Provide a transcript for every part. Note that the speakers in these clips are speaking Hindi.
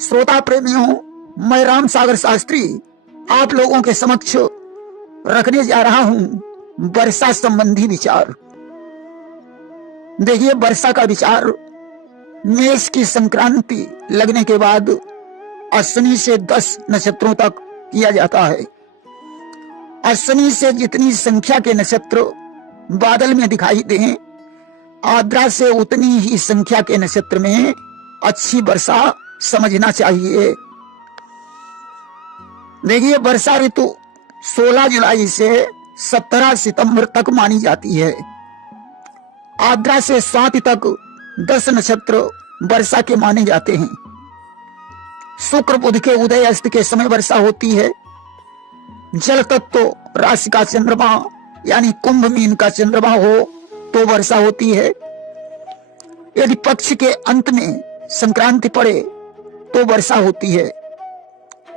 श्रोता प्रेमियों, मैं राम सागर शास्त्री आप लोगों के समक्ष रखने जा रहा हूं वर्षा संबंधी विचार। देखिए, वर्षा का विचार मेष की संक्रांति लगने के बाद अश्विनी से 10 नक्षत्रों तक किया जाता है। अश्विनी से जितनी संख्या के नक्षत्र बादल में दिखाई दें, आद्रा से उतनी ही संख्या के नक्षत्र में अच्छी वर्षा समझना चाहिए। देखिए, वर्षा ऋतु 16 जुलाई से 17 सितंबर तक मानी जाती है। आद्रा से स्वाति तक 10 नक्षत्र वर्षा के माने जाते हैं। शुक्र बुध के उदय अस्त के समय वर्षा होती है। जल तत्व राशि का चंद्रमा यानी कुंभ मीन का चंद्रमा हो तो वर्षा होती है। यदि पक्ष के अंत में संक्रांति पड़े तो वर्षा होती है।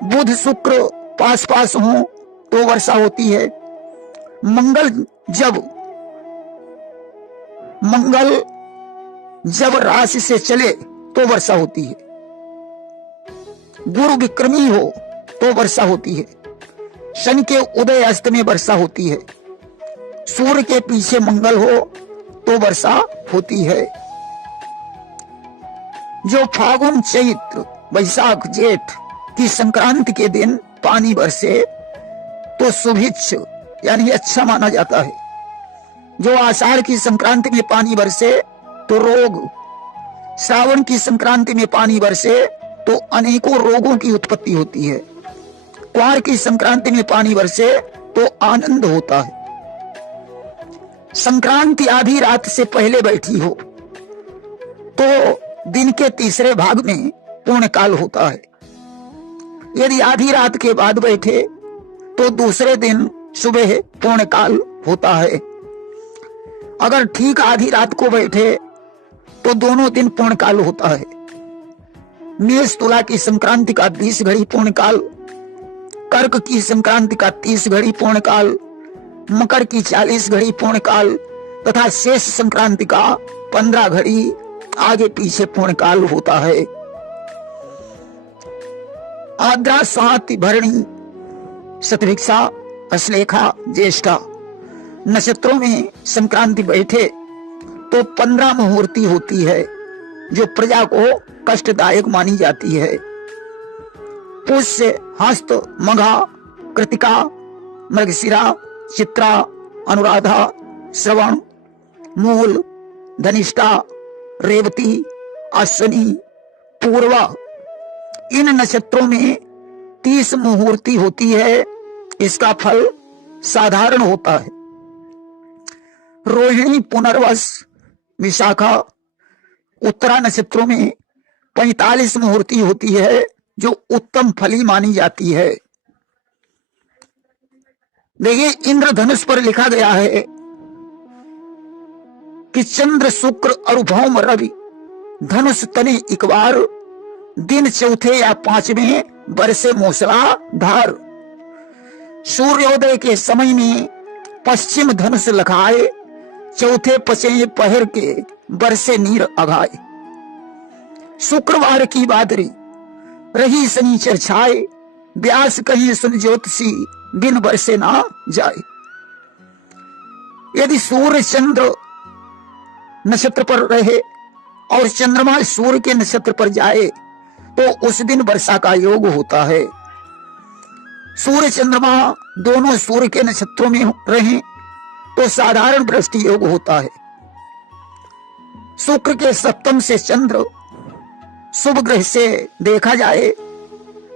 बुध शुक्र पास पास हो तो वर्षा होती है। मंगल जब राशि से चले तो वर्षा होती है। गुरु विक्रमी हो तो वर्षा होती है। शनि के उदय अस्त में वर्षा होती है। सूर्य के पीछे मंगल हो तो वर्षा होती है। जो फागुन चैत्र वैशाख जेठ की संक्रांति के दिन पानी बरसे तो शुभिच्छ यानी अच्छा माना जाता है। जो आषाढ़ की संक्रांति में पानी बरसे तो रोग, श्रावण की संक्रांति में पानी बरसे तो अनेकों रोगों की उत्पत्ति होती है। क्वार की संक्रांति में पानी बरसे तो आनंद होता है। संक्रांति आधी रात से पहले बैठी हो तो दिन के तीसरे भाग में पूर्णकाल होता है। यदि आधी रात के बाद बैठे तो दूसरे दिन सुबह पूर्णकाल होता है। अगर ठीक आधी रात को बैठे तो दोनों दिन पूर्णकाल होता है। मेष तुला की संक्रांति का 20 घड़ी पूर्णकाल, कर्क की संक्रांति का 30 घड़ी पूर्णकाल, मकर की 40 घड़ी पूर्णकाल तथा शेष संक्रांति का 15 घड़ी आगे पीछे पूर्णकाल होता है। आद्रा स्वाति भरणी शतभिक्षा अश्लेखा ज्येष्ठा नक्षत्रों में संक्रांति बैठे तो 15 मुहूर्ती होती है जो प्रजा को कष्टदायक मानी जाती है। पुष्य, हस्त, मघा, कृतिका, मृगशिरा, चित्रा, अनुराधा, श्रवण, मूल, धनिष्ठा, रेवती, अश्विनी, पूर्वा इन नक्षत्रों में 30 मुहूर्ती होती है। इसका फल साधारण होता है। रोहिणी, पुनर्वस, विशाखा, उत्तरा नक्षत्रों में 45 मुहूर्ती होती है जो उत्तम फली मानी जाती है। देखिए, इंद्रधनुष पर लिखा गया है कि चंद्र शुक्र और भौम रवि धनुष तने इकबार, दिन चौथे या 5वें बरसे मूसलाधार। सूर्योदय के समय में पश्चिम धनुष लखाए, चौथे पचे पहर के बरसे नीर अघाए। शुक्रवार की बादरी रही शनिचर छाए, व्यास कहीं सुन ज्योतिषी बिन बरसे ना जाए। यदि सूर्य चंद्र नक्षत्र पर रहे और चंद्रमा सूर्य के नक्षत्र पर जाए तो उस दिन वर्षा का योग होता है। सूर्य चंद्रमा दोनों सूर्य के नक्षत्रों में रहें तो साधारण वृष्टि योग होता है। शुक्र के सप्तम से चंद्र शुभ ग्रह से देखा जाए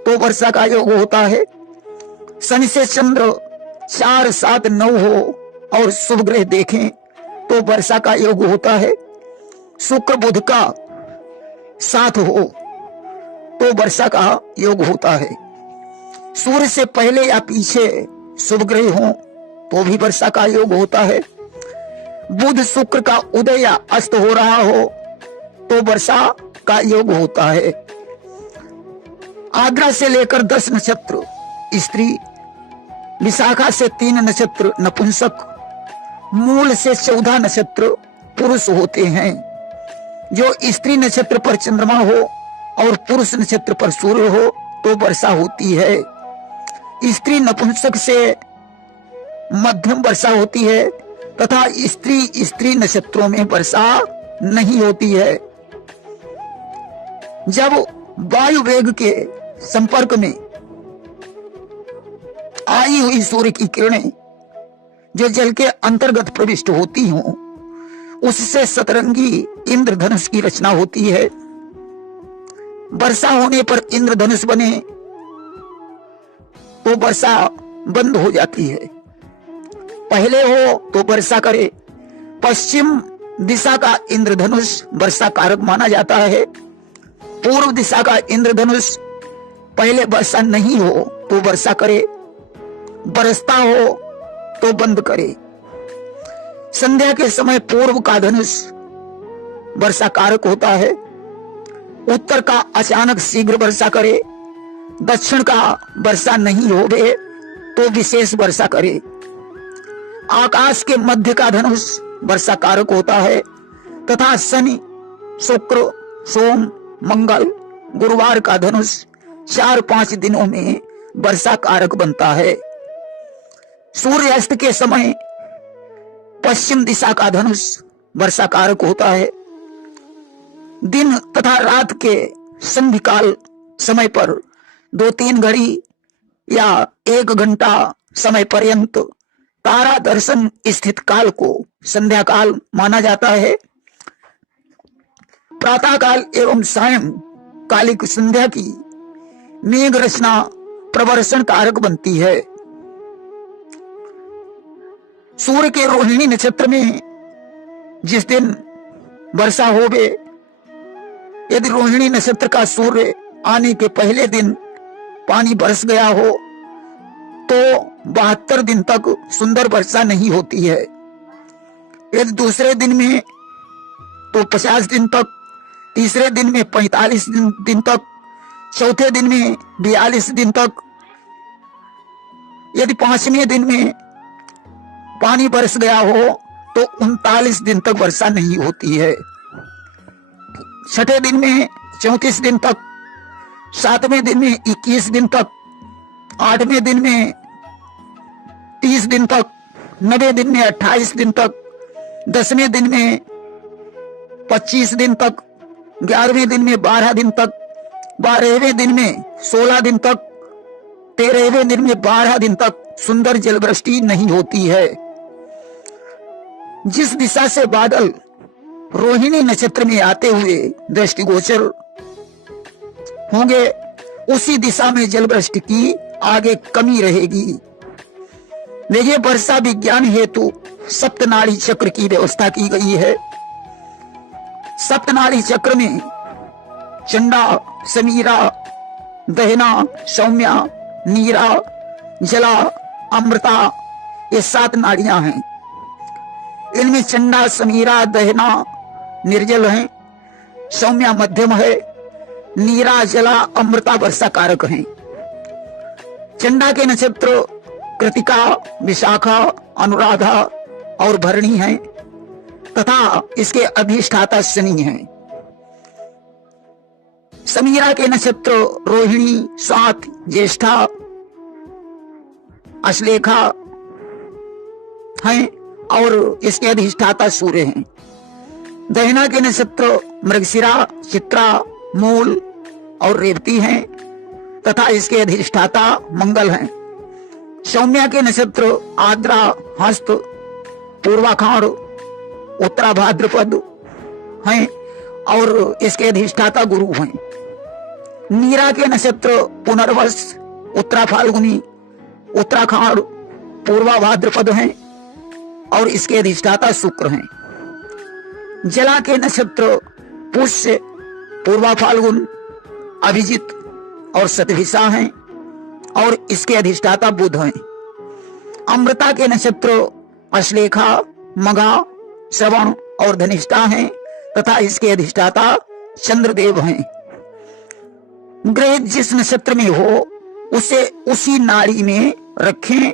तो वर्षा का योग होता है। शनि से चंद्र 4, 7, 9 हो और शुभ ग्रह देखें तो वर्षा का योग होता है। शुक्र बुध का साथ हो तो वर्षा का योग होता है। सूर्य से पहले या पीछे शुभ ग्रह हो तो भी वर्षा का योग होता है। बुध शुक्र का उदय या अस्त हो रहा हो तो वर्षा का योग होता है। आद्रा से लेकर 10 नक्षत्र स्त्री, विशाखा से 3 नक्षत्र नपुंसक, मूल से 14 नक्षत्र पुरुष होते हैं। जो स्त्री नक्षत्र पर चंद्रमा हो और पुरुष नक्षत्र पर सूर्य हो तो वर्षा होती है। स्त्री नपुंसक से मध्यम वर्षा होती है तथा स्त्री नक्षत्रों में वर्षा नहीं होती है। जब वायु वेग के संपर्क में आई हुई सूर्य की किरणें जो जल के अंतर्गत प्रविष्ट होती हों, उससे सतरंगी इंद्रधनुष की रचना होती है। वर्षा होने पर इंद्रधनुष बने तो वर्षा बंद हो जाती है। पहले हो तो वर्षा करे। पश्चिम दिशा का इंद्रधनुष वर्षा कारक माना जाता है। पूर्व दिशा का इंद्रधनुष पहले वर्षा नहीं हो तो वर्षा करे, बरसता हो तो बंद करे। संध्या के समय पूर्व का धनुष वर्षा कारक होता है। उत्तर का अचानक शीघ्र वर्षा करे, दक्षिण का वर्षा नहीं होवे तो विशेष वर्षा करे। आकाश के मध्य का धनुष वर्षा कारक होता है तथा शनि, शुक्र, सोम, मंगल, गुरुवार का धनुष 4-5 दिनों में वर्षा कारक बनता है। सूर्यास्त के समय पश्चिम दिशा का धनुष वर्षा कारक होता है। दिन तथा रात के संधिकाल समय पर 2-3 घड़ी या 1 घंटा समय पर्यंत तारा दर्शन स्थित काल को संध्या काल माना जाता है। प्रातः काल एवं सायं कालिक संध्या की मेघ रचना प्रवर्षण कारक बनती है। सूर्य के रोहिणी नक्षत्र में जिस दिन वर्षा होवे, यदि रोहिणी नक्षत्र का सूर्य आने के पहले दिन पानी बरस गया हो तो 72 दिन तक सुंदर वर्षा नहीं होती है। यदि दूसरे दिन में तो 50 दिन तक, तीसरे दिन में 45 दिन तक, चौथे दिन में 42 दिन तक, यदि 5वें दिन में पानी बरस गया हो तो 39 दिन तक वर्षा नहीं होती है। छठे दिन में 34 दिन तक, 7वें दिन में 21 दिन तक, 8वें दिन में 30 दिन तक, 9वें दिन में 28 दिन तक, 10वें दिन में 25 दिन तक, 11वें दिन में 12 दिन तक, 12वें दिन में 16 दिन तक, 13वें दिन में 12 दिन तक सुंदर जलवृष्टि नहीं होती है। जिस दिशा से बादल रोहिणी नक्षत्र में आते हुए दृष्टिगोचर होंगे उसी दिशा में जलवृष्टि की आगे कमी रहेगी। देखिए, वर्षा विज्ञान हेतु सप्तनाड़ी चक्र की व्यवस्था की गई है। सप्तनाड़ी चक्र में चंडा, समीरा, दहना, सौम्या, नीरा, जला, अमृता, ये 7 नाड़ियां हैं। इनमें चंडा, समीरा, दहना निर्जल हैं, सौम्या मध्यम है, नीरा, जला, अमृता वर्षा कारक हैं। चंडा के नक्षत्र कृतिका, विशाखा, अनुराधा और भरणी हैं तथा इसके अधिष्ठाता शनि हैं। समीरा के नक्षत्र रोहिणी, स्वाति, ज्येष्ठा, अश्लेखा हैं और इसके अधिष्ठाता सूर्य हैं। दहना के नक्षत्र मृगशिरा, चित्रा, मूल और रेवती हैं तथा इसके अधिष्ठाता मंगल हैं। सौम्या के नक्षत्र आद्रा, हस्त, पूर्वाखाड़, उत्तरा भाद्रपद हैं और इसके अधिष्ठाता गुरु हैं। नीरा के नक्षत्र पुनर्वस, उत्तरा फाल्गुनी, उत्तराखाड़, पूर्वा भाद्रपद हैं और इसके अधिष्ठाता शुक्र हैं। जला के नक्षत्र पुष्य, पूर्वा फाल्गुन, अभिजित और शतभिषा हैं और इसके अधिष्ठाता बुध हैं। अमृता के नक्षत्र अश्लेखा, मघा, श्रवण और धनिष्ठा हैं तथा इसके अधिष्ठाता चंद्रदेव हैं। ग्रह जिस नक्षत्र में हो उसे उसी नाड़ी में रखें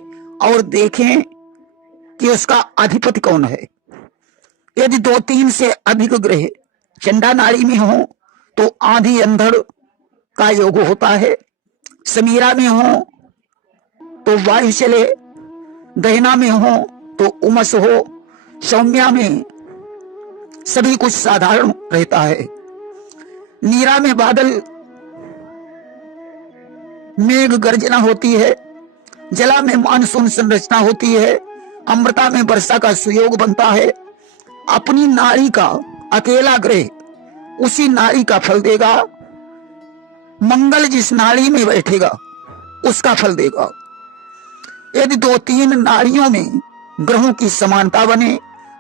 और देखें कि उसका अधिपति कौन है। यदि 2-3 से अधिक ग्रह चंडा नाड़ी में हो तो आंधी अंधड़ का योग होता है, समीरा में हो तो वायु चले, दहिना में हो तो उमस हो, सौम्या में सभी कुछ साधारण रहता है, नीरा में बादल मेघ गर्जना होती है, जला में मानसून संरचना होती है, अमृता में वर्षा का सुयोग बनता है। अपनी नारी का अकेला ग्रह उसी नारी का फल देगा, मंगल जिस नारी में बैठेगा उसका फल देगा। यदि 2-3 नारियों में ग्रहों की समानता बने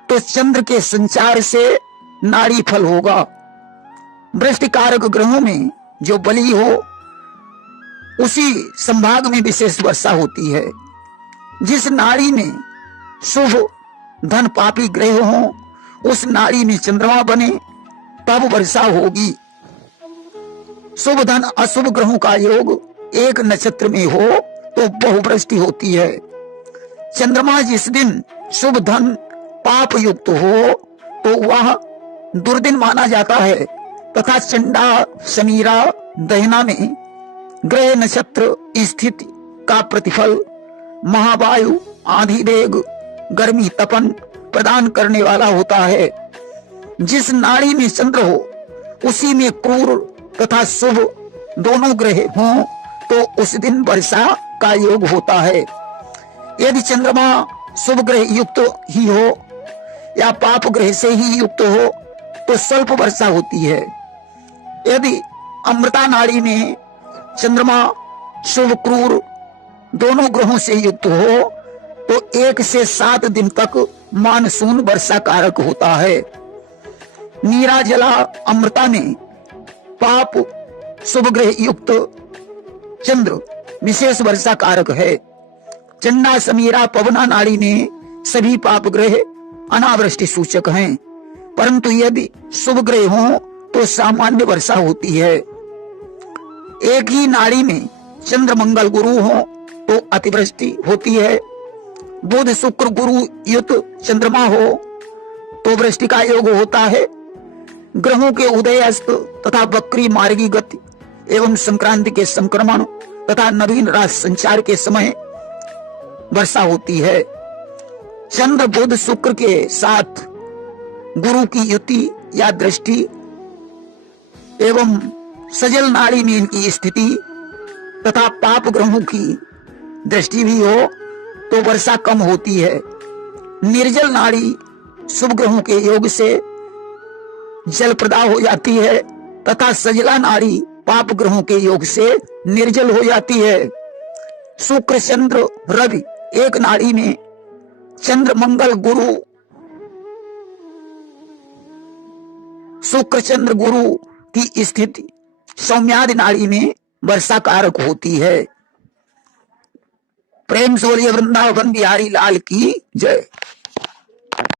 तो चंद्र के संचार से नारी फल होगा। वृष्टि कारक ग्रहों में जो बली हो उसी संभाग में विशेष वर्षा होती है। जिस नारी में शुभ धन पापी ग्रह हो उस नारी में चंद्रमा बने तब वर्षा होगी। शुभ धन अशुभ ग्रहों का योग एक नक्षत्र में हो तो बहुवृष्टि होती है। चंद्रमा जिस दिन शुभ धन पाप युक्त हो तो वह दुर्दिन माना जाता है तथा चंडा समीरा दहिना में ग्रह नक्षत्र स्थिति का प्रतिफल महावायु आंधी वेग गर्मी तपन प्रदान करने वाला होता है। जिस नाड़ी में चंद्र हो उसी में क्रूर तथा शुभ दोनों ग्रह हों तो उस दिन वर्षा का योग होता है। यदि चंद्रमा शुभ ग्रह युक्त ही हो या पाप ग्रह से ही युक्त हो तो स्वल्प वर्षा होती है। यदि अमृता नाड़ी में चंद्रमा शुभ क्रूर दोनों ग्रहों से युक्त हो तो 1 से 7 दिन तक मानसून वर्षा कारक होता है। नीरा जला अमृता में पाप शुभ ग्रह युक्त चंद्र विशेष वर्षा कारक है। चंडा समीरा पवना नाड़ी में सभी पाप ग्रह अनावृष्टि सूचक हैं, परंतु यदि शुभ ग्रह हो तो सामान्य वर्षा होती है। एक ही नाड़ी में चंद्र मंगल गुरु हो तो अतिवृष्टि होती है। बुध शुक्र गुरु युक्त चंद्रमा हो तो वृष्टि का योग होता है। ग्रहों के उदय अस्त तथा वक्री मार्गी गति एवं संक्रांति के संक्रमण तथा नवीन राशि संचार के समय वर्षा होती है। चंद्र बुध शुक्र के साथ गुरु की युति या दृष्टि एवं सजल नाड़ी में इनकी स्थिति तथा पाप ग्रहों की दृष्टि भी हो तो वर्षा कम होती है। निर्जल नाड़ी शुभ ग्रहों के योग से जल प्रदाह हो जाती है तथा सजला नाड़ी पाप ग्रहों के योग से निर्जल हो जाती है। शुक्र चंद्र रवि एक नाड़ी में, चंद्र मंगल गुरु शुक्र चंद्र गुरु की स्थिति सौम्यादि नाड़ी में वर्षा कारक होती है। प्रेम सोलिए वृंदावन बिहारी लाल की जय।